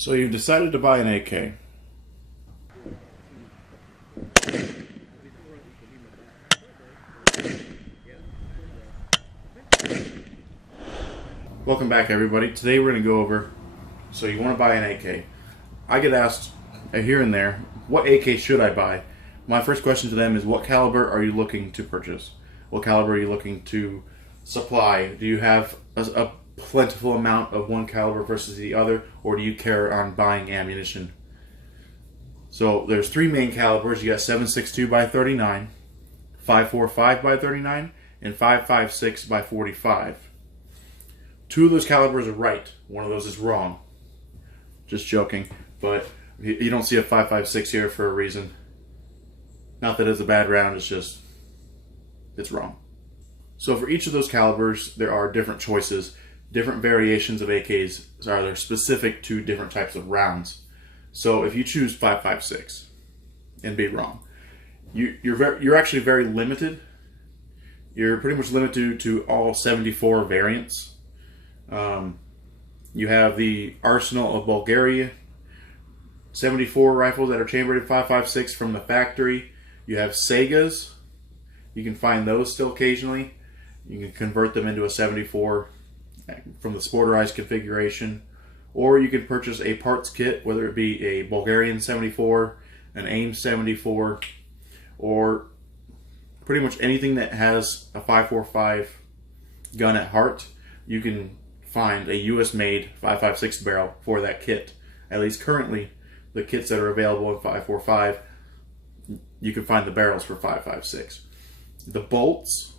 So you decided to buy an AK. Welcome back, everybody. Today we're going to go over, so you want to buy an AK. I get asked here and there, what AK should I buy? My first question to them is, what caliber are you looking to purchase? What caliber are you looking to supply? Do you have a plentiful amount of one caliber versus the other, or do you care on buying ammunition? So there's three main calibers. You got 7.62 by 39, 5.45 by 39, and 5.56 by 45. Two of those calibers are right. One of those is wrong. Just joking, but you don't see a 5.56 here for a reason. Not that it's a bad round, it's wrong. So for each of those calibers, there are different choices. Different variations of AKs are specific to different types of rounds. So if you choose 5.56 and be wrong, you're actually very limited. You're pretty much limited to all 74 variants. You have the Arsenal of Bulgaria 74 rifles that are chambered in 5.56 from the factory. You have Segas. You can find those still occasionally. You can convert them into a 74 from the Sporterized configuration, or you can purchase a parts kit, whether it be a Bulgarian 74, an AIM 74, or pretty much anything that has a 5.45 gun at heart. You can find a US made 5.56 barrel for that kit. At least currently, the kits that are available in 5.45, you can find the barrels for 5.56. The bolts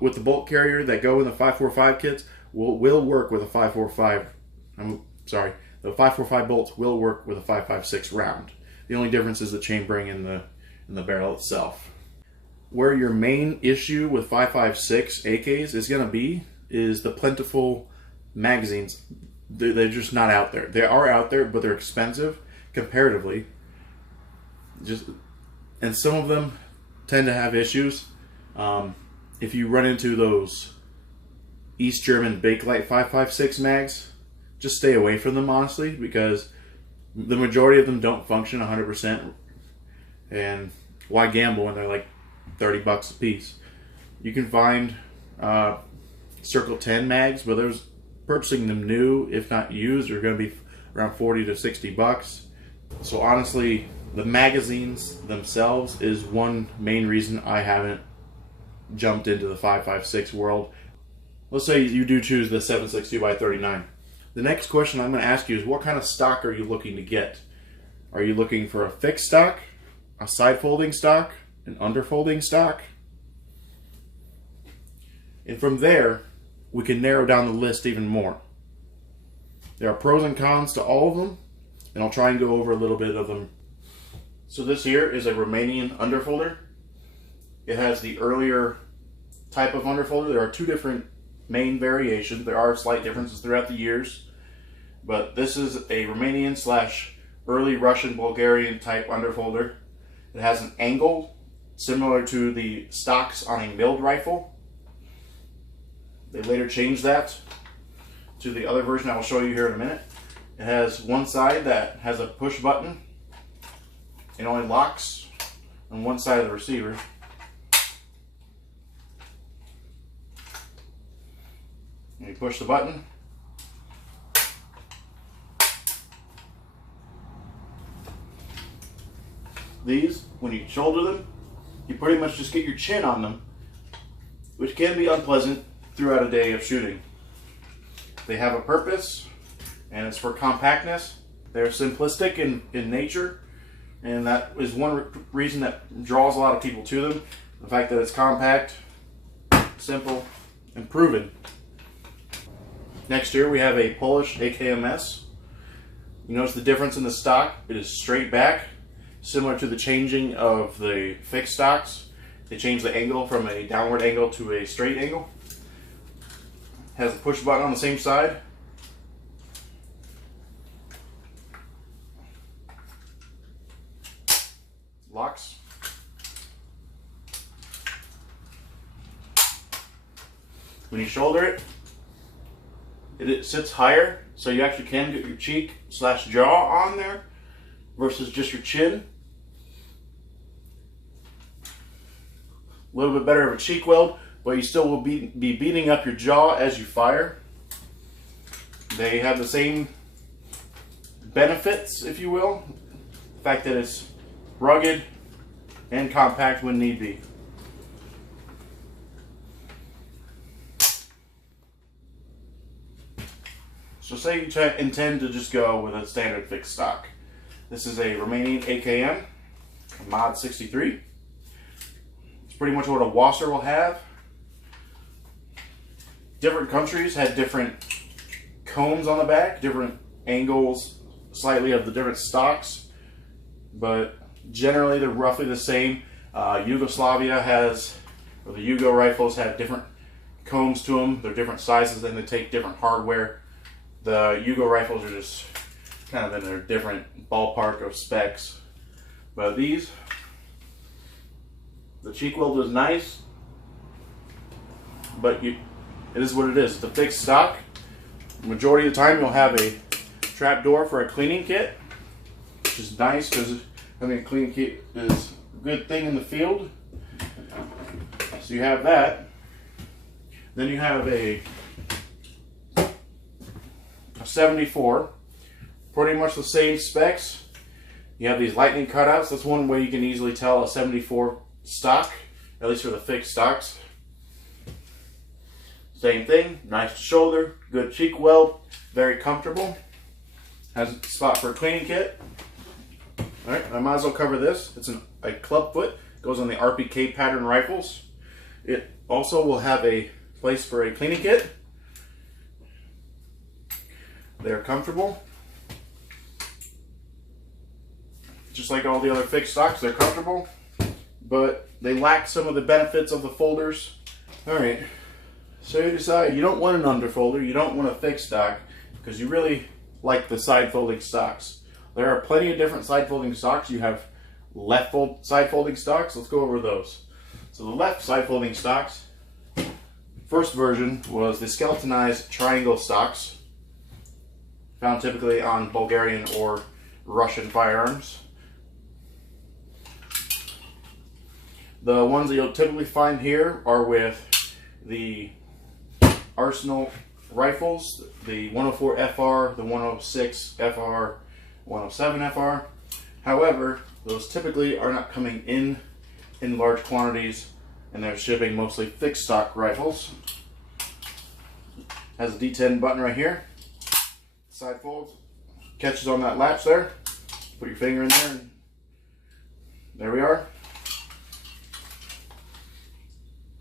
with the bolt carrier that go in the 5.45 kits will work with a 5.45. The 5.45 bolts will work with a 5.56 round. The only difference is the chambering in the barrel itself. Where your main issue with 5.56 AKs is going to be is the plentiful magazines. They're just not out there. They are out there, but they're expensive comparatively. And some of them tend to have issues. If you run into those East German Bakelite 5.56 mags, just stay away from them, honestly, because the majority of them don't function 100%. And why gamble when they're like $30 a piece? You can find Circle 10 mags, but purchasing them new, if not used, are going to be around 40 to 60 bucks. So honestly, the magazines themselves is one main reason I haven't jumped into the 5.56 world. Let's say you do choose the 7.62 by 39. The next question I'm going to ask you is, what kind of stock are you looking to get? Are you looking for a fixed stock, a side folding stock, an underfolding stock? And from there, we can narrow down the list even more. There are pros and cons to all of them, and I'll try and go over a little bit of them. So this here is a Romanian underfolder. It has the earlier type of underfolder. There are two different main variations. There are slight differences throughout the years, but this is a Romanian / early Russian Bulgarian type underfolder. It has an angle similar to the stocks on a milled rifle. They later changed that to the other version I will show you here in a minute. It has one side that has a push button. It only locks on one side of the receiver. And you push the button. These, when you shoulder them, you pretty much just get your chin on them, which can be unpleasant throughout a day of shooting. They have a purpose, and it's for compactness. They're simplistic in nature, and that is one reason that draws a lot of people to them. The fact that it's compact, simple, and proven. Next here we have a Polish AKMS. You notice the difference in the stock. It is straight back, similar to the changing of the fixed stocks. They changed the angle from a downward angle to a straight angle. Has a push button on the same side. Locks. When you shoulder it, it sits higher so you actually can get your cheek slash jaw on there versus just your chin. A little bit better of a cheek weld, but you still will be beating up your jaw as you fire. They have the same benefits, if you will. The fact that it's rugged and compact when need be. So say you intend to just go with a standard fixed stock. This is a Romanian AKM, a Mod 63. It's pretty much what a Wasser will have. Different countries had different combs on the back, different angles slightly of the different stocks, but generally they're roughly the same. Yugoslavia has, or the Yugo rifles have different combs to them. They're different sizes and they take different hardware. The Yugo rifles are just kind of in their different ballpark of specs. But these, the cheek weld is nice, but it is what it is. It's a fixed stock. The majority of the time you'll have a trap door for a cleaning kit, which is nice because having a cleaning kit is a good thing in the field. So you have that. Then you have a 74, pretty much the same specs. You have these lightning cutouts. That's one way you can easily tell a 74 stock, at least for the fixed stocks. Same thing, nice shoulder, good cheek weld, very comfortable. Has a spot for a cleaning kit. Alright, I might as well cover this. It's a club foot, goes on the RPK pattern rifles. It also will have a place for a cleaning kit. They're comfortable. Just like all the other fixed stocks, they're comfortable, but they lack some of the benefits of the folders. Alright, so you decide you don't want an underfolder, you don't want a fixed stock, because you really like the side folding stocks. There are plenty of different side folding stocks. You have left side folding stocks. Let's go over those. So the left side folding stocks, first version was the skeletonized triangle stocks, found typically on Bulgarian or Russian firearms. The ones that you'll typically find here are with the Arsenal rifles, the 104 FR, the 106 FR, 107 FR. However, those typically are not coming in large quantities, and they're shipping mostly fixed stock rifles. Has a D10 button right here. Side folds, catches on that latch there. Put your finger in there, and there we are.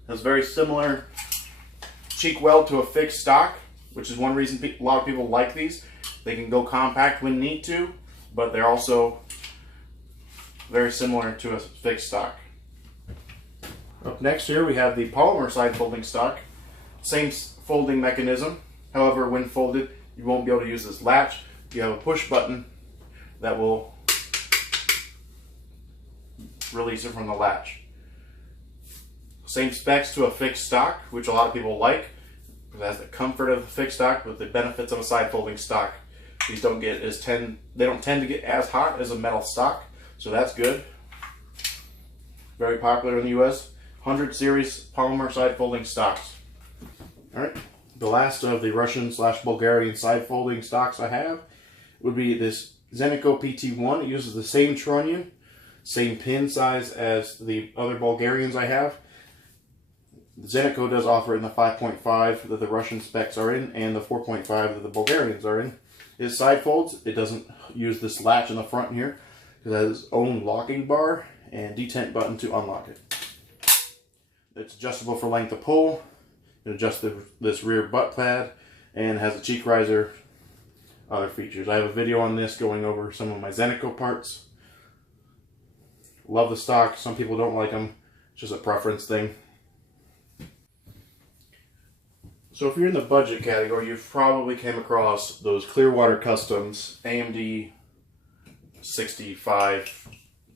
Has very similar cheek weld to a fixed stock, which is one reason a lot of people like these. They can go compact when need to, but they're also very similar to a fixed stock. Up next here we have the polymer side folding stock. Same folding mechanism. However, when folded, you won't be able to use this latch. You have a push button that will release it from the latch. Same specs to a fixed stock, which a lot of people like. It has the comfort of a fixed stock with the benefits of a side folding stock. These don't get they don't tend to get as hot as a metal stock, so that's good. Very popular in the US. 100 series polymer side folding stocks. Alright, the last of the Russian / Bulgarian side folding stocks I have would be this Zenico PT1. It uses the same trunnion, same pin size as the other Bulgarians I have. The Zenico does offer it in the 5.5 that the Russian specs are in, and the 4.5 that the Bulgarians are in. It side folds. It doesn't use this latch in the front here. It has its own locking bar and detent button to unlock it. It's adjustable for length of pull. It adjusts this rear butt pad and has a cheek riser, other features. I have a video on this going over some of my Zenico parts. Love the stock. Some people don't like them. It's just a preference thing. So if you're in the budget category, you've probably came across those Clearwater Customs AMD 65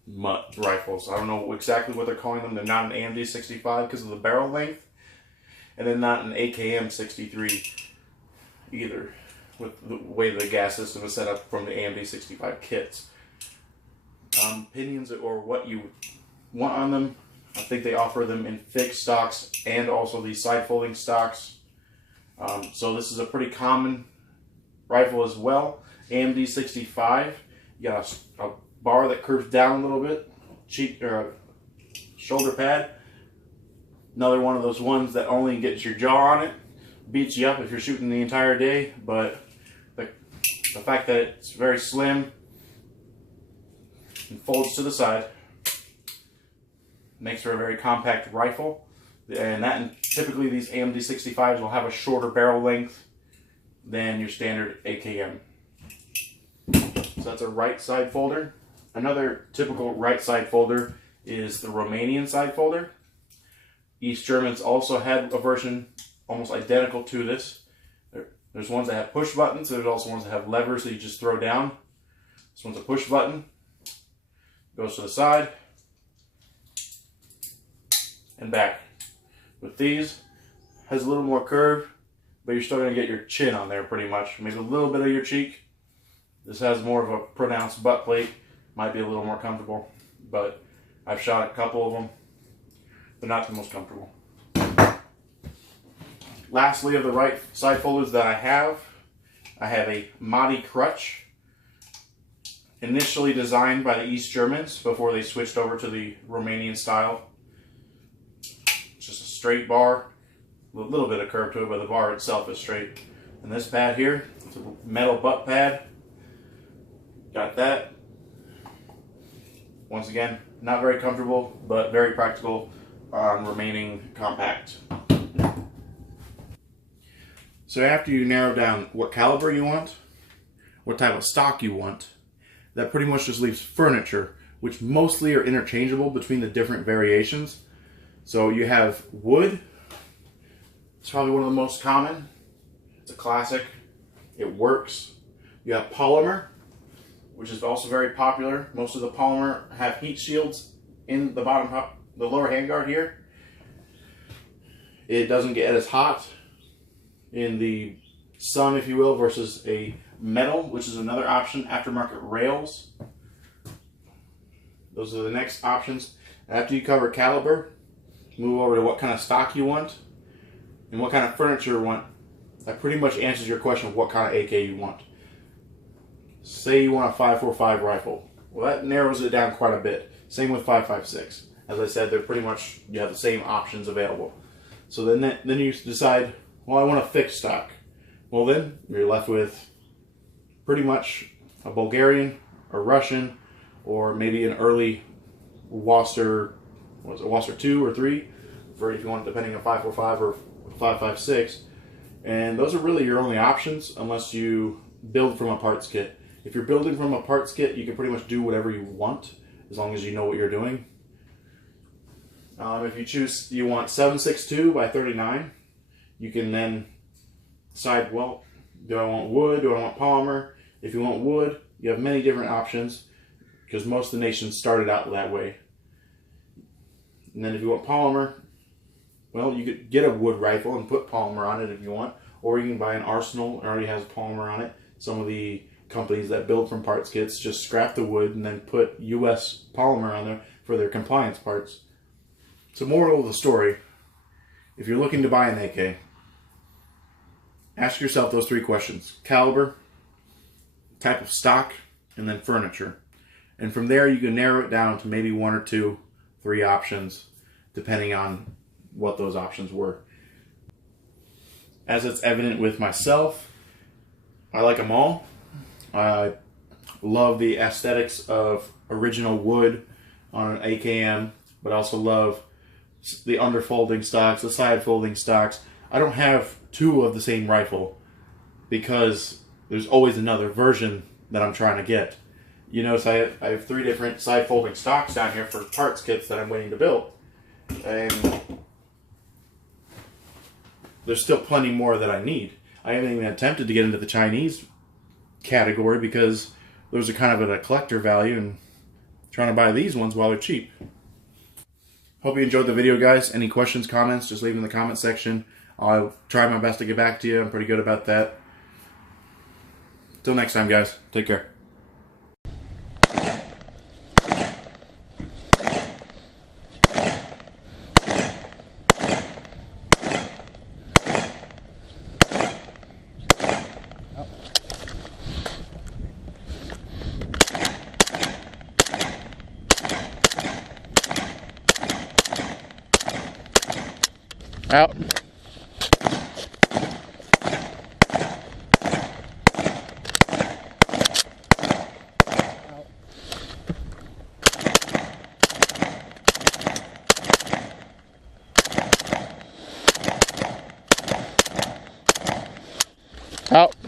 MUT rifles. I don't know exactly what they're calling them. They're not an AMD 65 because of the barrel length, and then not an AKM 63 either. with the way the gas system is set up from the AMD 65 kits. Pinions or what you want on them, I think they offer them in fixed stocks and also the side folding stocks. So this is a pretty common rifle as well. AMD 65, you got a bar that curves down a little bit, cheek or shoulder pad. Another one of those ones that only gets your jaw on it, beats you up if you're shooting the entire day, but the fact that it's very slim and folds to the side makes for a very compact rifle. And typically these AMD 65s will have a shorter barrel length than your standard AKM. So that's a right side folder. Another typical right side folder is the Romanian side folder. East Germans also had a version almost identical to this. There's ones that have push buttons. There's also ones that have levers that you just throw down. This one's a push button. Goes to the side and back. With these, has a little more curve, but you're still going to get your chin on there pretty much. Maybe a little bit of your cheek. This has more of a pronounced butt plate. Might be a little more comfortable, but I've shot a couple of them. They're not the most comfortable. Lastly, of the right side folders that I have a Madi crutch. Initially designed by the East Germans before they switched over to the Romanian style. It's just a straight bar, a little bit of curve to it, but the bar itself is straight. And this pad here, it's a metal butt pad. Got that. Once again, not very comfortable, but very practical on remaining compact. So after you narrow down what caliber you want, what type of stock you want, that pretty much just leaves furniture, which mostly are interchangeable between the different variations. So you have wood. It's probably one of the most common. It's a classic. It works. You have polymer, which is also very popular. Most of the polymer have heat shields in the bottom, the lower handguard here. It doesn't get as hot in the sun, if you will, versus a metal, which is another option. Aftermarket rails. Those are the next options. After you cover caliber, move over to what kind of stock you want and what kind of furniture you want. That pretty much answers your question of what kind of AK you want. Say you want a 5.45 rifle. Well, that narrows it down quite a bit. Same with 5.56. As I said, they're pretty much, you have the same options available. So then you decide, well, I want a fixed stock. Well, then you're left with pretty much a Bulgarian, a Russian, or maybe an early Wasser, what was it, Wasser 2 or 3, for if you want, depending on 5.45 or 5.56. And those are really your only options unless you build from a parts kit. If you're building from a parts kit, you can pretty much do whatever you want as long as you know what you're doing. If you choose, you want 7.62 by 39, you can then decide, well, do I want wood? Do I want polymer? If you want wood, you have many different options because most of the nations started out that way. And then if you want polymer, well, you could get a wood rifle and put polymer on it if you want, or you can buy an Arsenal that already has polymer on it. Some of the companies that build from parts kits just scrap the wood and then put US polymer on there for their compliance parts. So moral of the story, if you're looking to buy an AK, ask yourself those three questions: caliber, type of stock, and then furniture. And from there you can narrow it down to maybe 1 or 2, 3 options, depending on what those options were. As it's evident with myself, I like them all. I love the aesthetics of original wood on an AKM, but I also love the underfolding stocks, the side folding stocks. I don't have 2 of the same rifle because there's always another version that I'm trying to get. You notice I have 3 different side folding stocks down here for parts kits that I'm waiting to build. And there's still plenty more that I need. I haven't even attempted to get into the Chinese category because those are kind of at a collector value, and trying to buy these ones while they're cheap. Hope you enjoyed the video, guys. Any questions, comments, just leave them in the comment section. I'll try my best to get back to you. I'm pretty good about that. Till next time, guys. Take care. Out. Out.